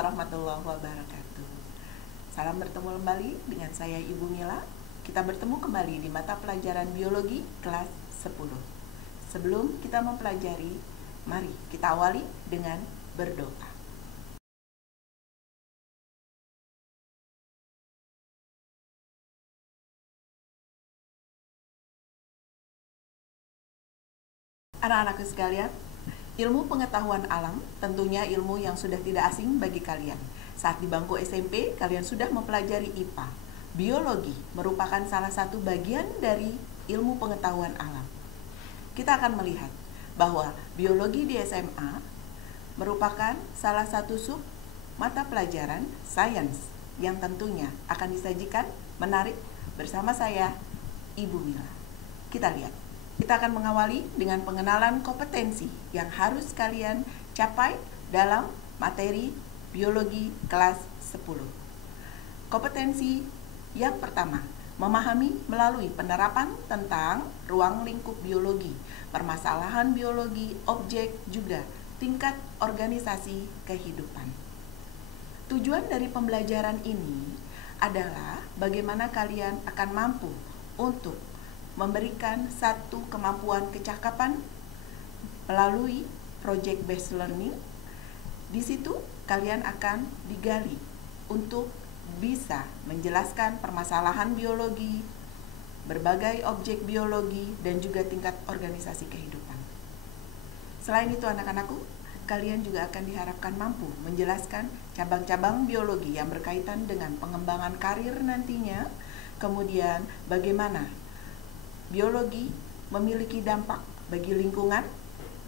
warahmatullahi wabarakatuh. Salam bertemu kembali dengan saya Ibu Mila. Kita bertemu kembali di mata pelajaran biologi kelas 10. Sebelum kita mempelajari, mari kita awali dengan berdoa. Anak-anakku sekalian, ilmu pengetahuan alam tentunya ilmu yang sudah tidak asing bagi kalian. Saat di bangku SMP, kalian sudah mempelajari IPA. Biologi merupakan salah satu bagian dari ilmu pengetahuan alam. Kita akan melihat bahwa biologi di SMA merupakan salah satu sub mata pelajaran sains yang tentunya akan disajikan menarik bersama saya, Ibu Mila. Kita lihat. Kita akan mengawali dengan pengenalan kompetensi yang harus kalian capai dalam materi biologi kelas 10. Kompetensi yang pertama, memahami melalui penerapan tentang ruang lingkup biologi, permasalahan biologi, objek, juga tingkat organisasi kehidupan. Tujuan dari pembelajaran ini adalah bagaimana kalian akan mampu untuk memberikan satu kemampuan kecakapan melalui project based learning. Di situ kalian akan digali untuk bisa menjelaskan permasalahan biologi, berbagai objek biologi, dan juga tingkat organisasi kehidupan. Selain itu anak-anakku, kalian juga akan diharapkan mampu menjelaskan cabang-cabang biologi yang berkaitan dengan pengembangan karir nantinya, kemudian bagaimana biologi memiliki dampak bagi lingkungan,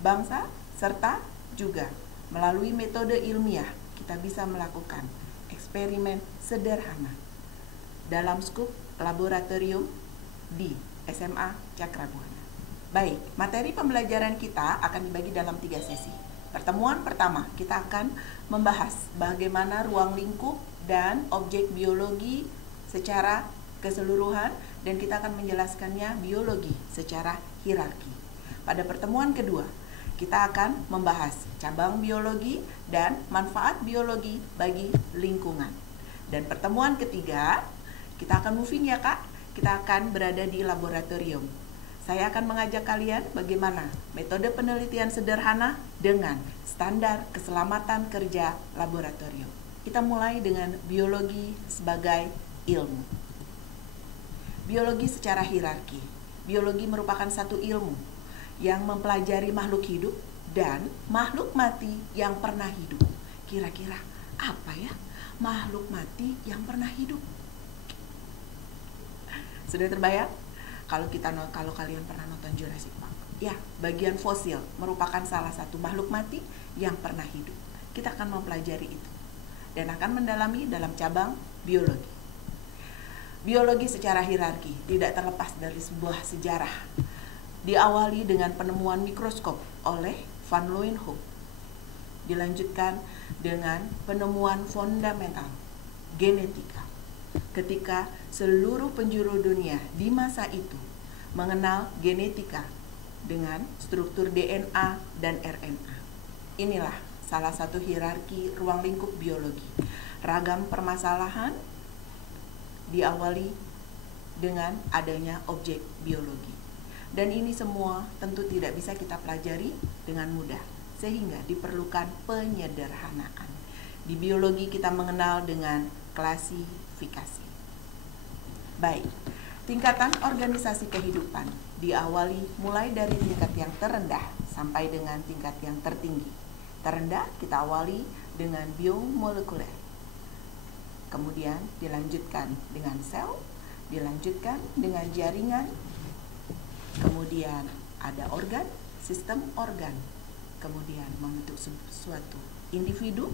bangsa, serta juga melalui metode ilmiah kita bisa melakukan eksperimen sederhana dalam skup laboratorium di SMA Cakrabuana. Baik, materi pembelajaran kita akan dibagi dalam 3 sesi. Pertemuan pertama, kita akan membahas bagaimana ruang lingkup dan objek biologi secara keseluruhan, dan kita akan menjelaskannya biologi secara hierarki. Pada pertemuan kedua, kita akan membahas cabang biologi dan manfaat biologi bagi lingkungan. Dan pertemuan ketiga, kita akan moving ya Kak, kita akan berada di laboratorium. Saya akan mengajak kalian bagaimana metode penelitian sederhana dengan standar keselamatan kerja laboratorium. Kita mulai dengan biologi sebagai ilmu. Biologi secara hierarki. Biologi merupakan satu ilmu yang mempelajari makhluk hidup dan makhluk mati yang pernah hidup. Kira-kira apa ya makhluk mati yang pernah hidup? Sudah terbayang? Kalau kalian pernah nonton Jurassic Park, ya, bagian fosil merupakan salah satu makhluk mati yang pernah hidup. Kita akan mempelajari itu dan akan mendalami dalam cabang biologi. Biologi secara hierarki tidak terlepas dari sebuah sejarah. Diawali dengan penemuan mikroskop oleh Van Leeuwenhoek. Dilanjutkan dengan penemuan fundamental genetika. Ketika seluruh penjuru dunia di masa itu mengenal genetika dengan struktur DNA dan RNA. Inilah salah satu hierarki ruang lingkup biologi. Ragam permasalahan diawali dengan adanya objek biologi. Dan ini semua tentu tidak bisa kita pelajari dengan mudah, sehingga diperlukan penyederhanaan. Di biologi kita mengenal dengan klasifikasi. Baik, tingkatan organisasi kehidupan diawali mulai dari tingkat yang terendah sampai dengan tingkat yang tertinggi. Terendah kita awali dengan biomolekuler. Kemudian dilanjutkan dengan sel, dilanjutkan dengan jaringan, kemudian ada organ, sistem organ, kemudian membentuk suatu individu,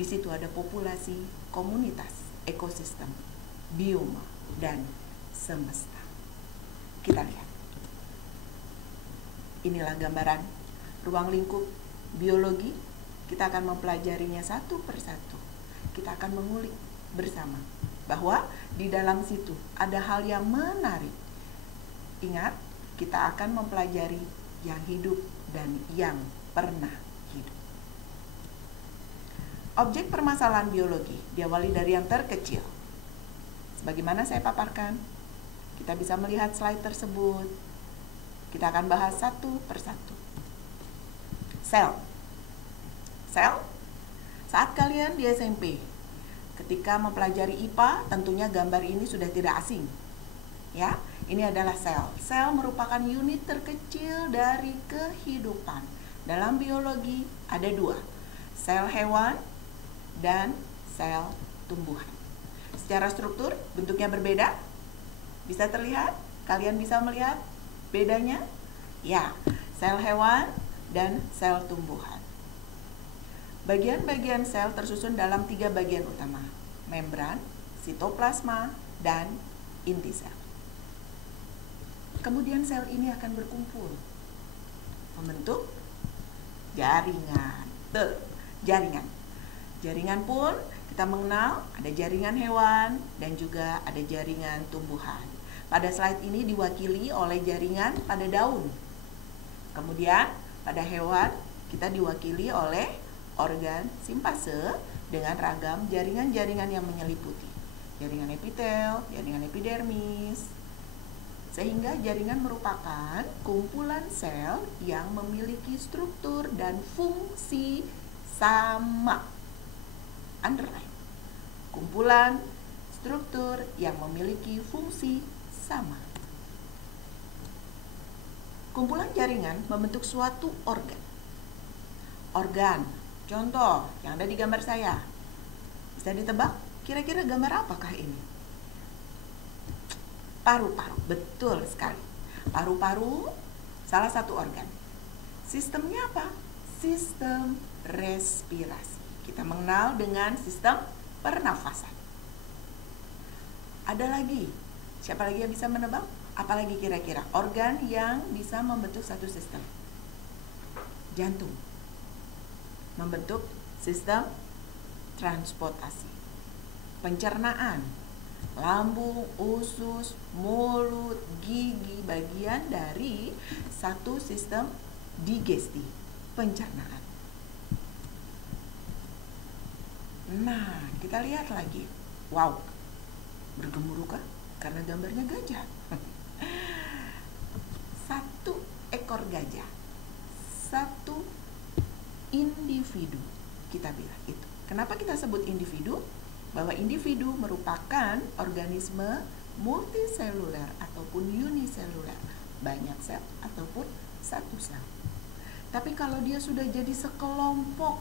di situ ada populasi, komunitas, ekosistem, bioma, dan semesta. Kita lihat. Inilah gambaran ruang lingkup biologi. Kita akan mempelajarinya satu persatu. Kita akan mengulik bersama bahwa di dalam situ ada hal yang menarik. Ingat, kita akan mempelajari yang hidup dan yang pernah hidup. Objek permasalahan biologi diawali dari yang terkecil. Sebagaimana saya paparkan, kita bisa melihat slide tersebut. Kita akan bahas satu persatu. Sel. Sel, saat kalian di SMP, ketika mempelajari IPA, tentunya gambar ini sudah tidak asing. Ya, ini adalah sel. Sel merupakan unit terkecil dari kehidupan. Dalam biologi ada dua, sel hewan dan sel tumbuhan. Secara struktur bentuknya berbeda. Bisa terlihat? Kalian bisa melihat bedanya? Ya, sel hewan dan sel tumbuhan. Bagian-bagian sel tersusun dalam 3 bagian utama: membran, sitoplasma, dan inti sel. Kemudian sel ini akan berkumpul membentuk jaringan. Jaringan. Jaringan pun kita mengenal ada jaringan hewan dan juga ada jaringan tumbuhan. Pada slide ini diwakili oleh jaringan pada daun. Kemudian pada hewan kita diwakili oleh organ simpase dengan ragam jaringan-jaringan yang menyeliputi. Jaringan epitel, jaringan epidermis. Sehingga jaringan merupakan kumpulan sel yang memiliki struktur dan fungsi sama. Underline. Kumpulan struktur yang memiliki fungsi sama. Kumpulan jaringan membentuk suatu organ. Organ, contoh yang ada di gambar saya. Bisa ditebak kira-kira gambar apakah ini? Paru-paru, betul sekali. Paru-paru salah satu organ. Sistemnya apa? Sistem respirasi. Kita mengenal dengan sistem pernafasan. Ada lagi, siapa lagi yang bisa menebak? Apalagi kira-kira organ yang bisa membentuk satu sistem? Jantung membentuk sistem transportasi. Pencernaan, lambung, usus, mulut, gigi, bagian dari satu sistem digesti, pencernaan. Nah, kita lihat lagi. Wow, bergemuruh kah? Karena gambarnya gajah. Satu ekor gajah, satu individu, kita bilang itu. Kenapa kita sebut individu? Bahwa individu merupakan organisme multiseluler ataupun uniseluler, banyak sel ataupun satu sel. Tapi kalau dia sudah jadi sekelompok,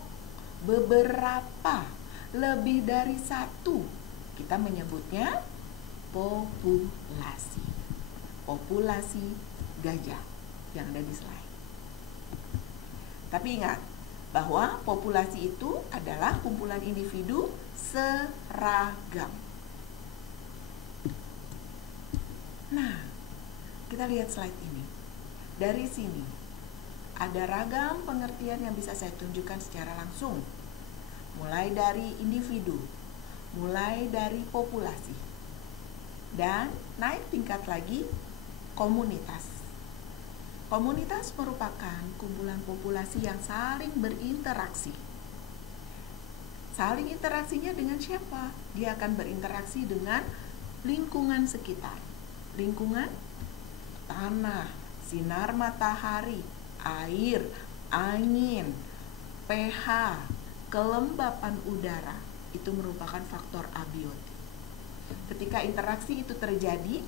beberapa, lebih dari satu, kita menyebutnya populasi. Populasi gajah yang ada di slide. Tapi ingat bahwa populasi itu adalah kumpulan individu seragam. Nah, kita lihat slide ini. Dari sini ada ragam pengertian yang bisa saya tunjukkan secara langsung. Mulai dari individu, mulai dari populasi, dan naik tingkat lagi komunitas. Komunitas merupakan kumpulan populasi yang saling berinteraksi. Saling interaksinya dengan siapa? Dia akan berinteraksi dengan lingkungan sekitar. Lingkungan tanah, sinar matahari, air, angin, pH, kelembapan udara, itu merupakan faktor abiotik. Ketika interaksi itu terjadi,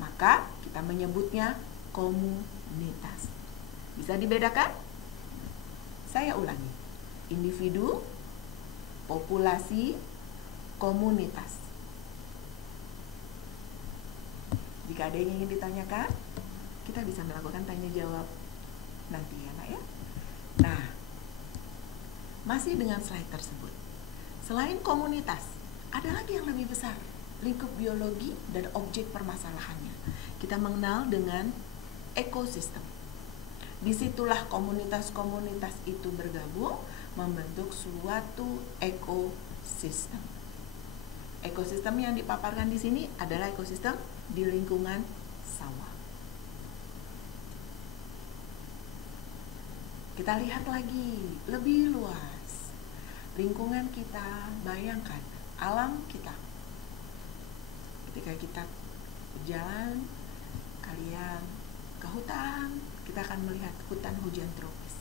maka kita menyebutnya komunitas. Bisa dibedakan? Saya ulangi. Individu, populasi, komunitas. Jika ada yang ingin ditanyakan, kita bisa melakukan tanya jawab nanti ya, Nak ya. Nah, masih dengan slide tersebut. Selain komunitas, ada lagi yang lebih besar, lingkup biologi dan objek permasalahannya. Kita mengenal dengan ekosistem. Disitulah komunitas-komunitas itu bergabung membentuk suatu ekosistem. Ekosistem yang dipaparkan di sini adalah ekosistem di lingkungan sawah. Kita lihat lagi lebih luas. lingkungan kita, bayangkan alam kita. Ketika kita berjalan, kalian ke hutan, kita akan melihat hutan hujan tropis.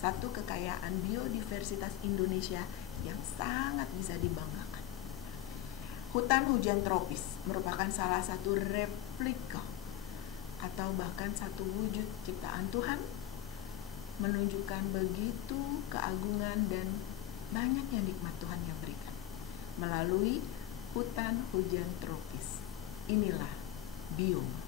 Satu kekayaan biodiversitas Indonesia yang sangat bisa dibanggakan. Hutan hujan tropis merupakan salah satu replika atau bahkan satu wujud ciptaan Tuhan, menunjukkan begitu keagungan dan banyaknya nikmat Tuhan yang berikan melalui hutan hujan tropis. Inilah bioma.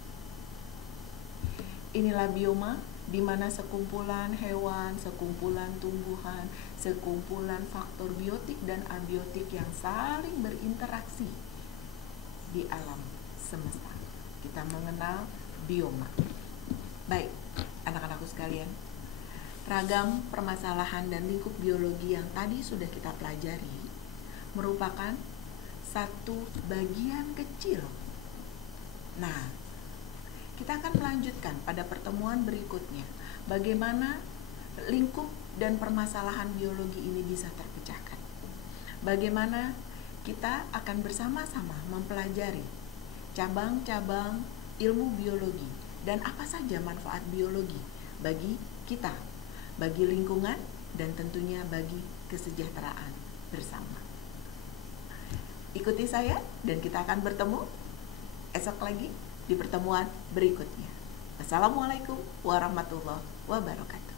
Inilah bioma di mana sekumpulan hewan, sekumpulan tumbuhan, sekumpulan faktor biotik dan abiotik yang saling berinteraksi di alam semesta. Kita mengenal bioma. Baik, anak-anakku sekalian, ragam permasalahan dan lingkup biologi yang tadi sudah kita pelajari merupakan satu bagian kecil. Nah, kita akan melanjutkan pada pertemuan berikutnya bagaimana lingkup dan permasalahan biologi ini bisa terpecahkan. Bagaimana kita akan bersama-sama mempelajari cabang-cabang ilmu biologi dan apa saja manfaat biologi bagi kita, bagi lingkungan, dan tentunya bagi kesejahteraan bersama. Ikuti saya dan kita akan bertemu esok lagi di pertemuan berikutnya. Assalamualaikum warahmatullahi wabarakatuh.